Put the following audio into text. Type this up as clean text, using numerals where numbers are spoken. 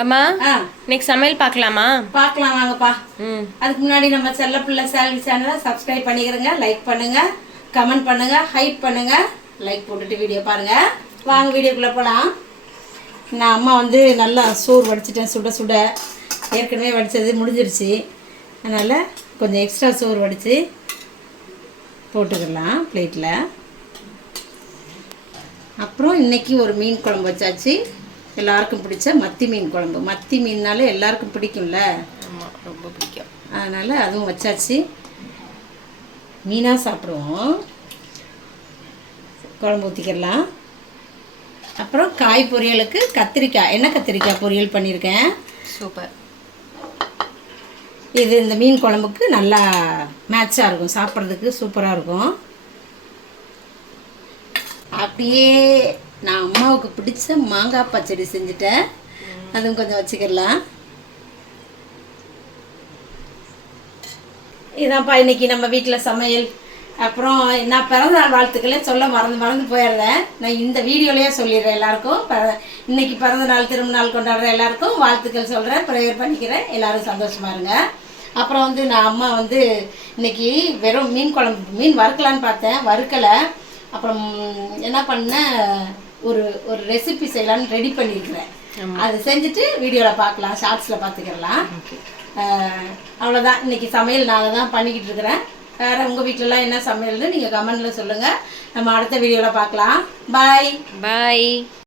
அம்மா நெக்ஸ்ட் சமையல் பார்க்கலாமா? பார்க்கலாம் வாங்கப்பா. அதுக்கு முன்னாடி நம்ம செல்ல பிள்ளை சேனலை சப்ஸ்கிரைப் பண்ணிக்கிறங்க, லைக் பண்ணுங்க, கமெண்ட் பண்ணுங்க, ஹைப் பண்ணுங்க. லைக் போட்டுட்டு வீடியோ பாருங்க. வாங்க வீடியோக்குள்ளே போகலாம். நான் அம்மா வந்து நல்லா சோறு வடிச்சிட்டேன், சுட சுட. ஏற்கனவே வடித்தது முடிஞ்சிருச்சு, அதனால் கொஞ்சம் எக்ஸ்ட்ரா சோறு வடித்து போட்டுக்கலாம் பிளேட்டில். அப்புறம் இன்றைக்கி ஒரு மீன் குழம்பு வச்சாச்சு. எல்லாருக்கும் பிடிச்ச மத்தி மீன் குழம்பு. மத்தி மீன்னாலே எல்லாருக்கும் பிடிக்கும்ல. ஆமாம், ரொம்ப பிடிக்கும். அதனால் அதுவும் வச்சாச்சு. மீனாக சாப்பிடுவோம். குழம்பு ஊற்றிக்கிடலாம். அப்புறம் காய் பொரியலுக்கு கத்திரிக்காய், எண்ணெய் கத்திரிக்காய் பொரியல் பண்ணியிருக்கேன். சூப்பர். இது இந்த மீன் குழம்புக்கு நல்லா மேட்சாக இருக்கும், சாப்பிட்றதுக்கு சூப்பராக இருக்கும். அப்படியே நான் அம்மாவுக்கு பிடிச்ச மாங்காய் பச்சடி செஞ்சுட்டேன், அதுவும் கொஞ்சம் வச்சுக்கலாம். இதான்ப்பா இன்னைக்கு நம்ம வீட்டில் சமையல். அப்புறம் நான் பிறந்தநாள் வாழ்த்துக்களே சொல்ல மறந்து போயிடுறேன். நான் இந்த வீடியோலேயே சொல்லிடுறேன் எல்லாருக்கும். இன்னைக்கு பிறந்தநாள் திருமணநாள் கொண்டாடுற எல்லாருக்கும் வாழ்த்துக்கள் சொல்கிறேன், ப்ரேயர் பண்ணிக்கிறேன். எல்லோரும் சந்தோஷமாக இருங்க. அப்புறம் வந்து நான் அம்மா வந்து இன்னைக்கு வெறும் மீன் குழம்பு, மீன் வறுக்கலான்னு பார்த்தேன், வறுக்கலை. அப்புறம் என்ன பண்ணேன், ஒரு ரெசிபி செய்யலான்னு ரெடி பண்ணியிருக்கிறேன். அதை செஞ்சுட்டு வீடியோவில் பார்க்கலாம், ஷார்ட்ஸில் பார்த்துக்கலாம். அவ்வளோதான். இன்றைக்கி சமையல் நாங்கள் தான் பண்ணிக்கிட்டு இருக்கிறேன். வேறு உங்கள் வீட்டிலலாம் என்ன சமையல்னு நீங்கள் கமெண்டில் சொல்லுங்கள். நம்ம அடுத்த வீடியோவில் பார்க்கலாம். பாய்.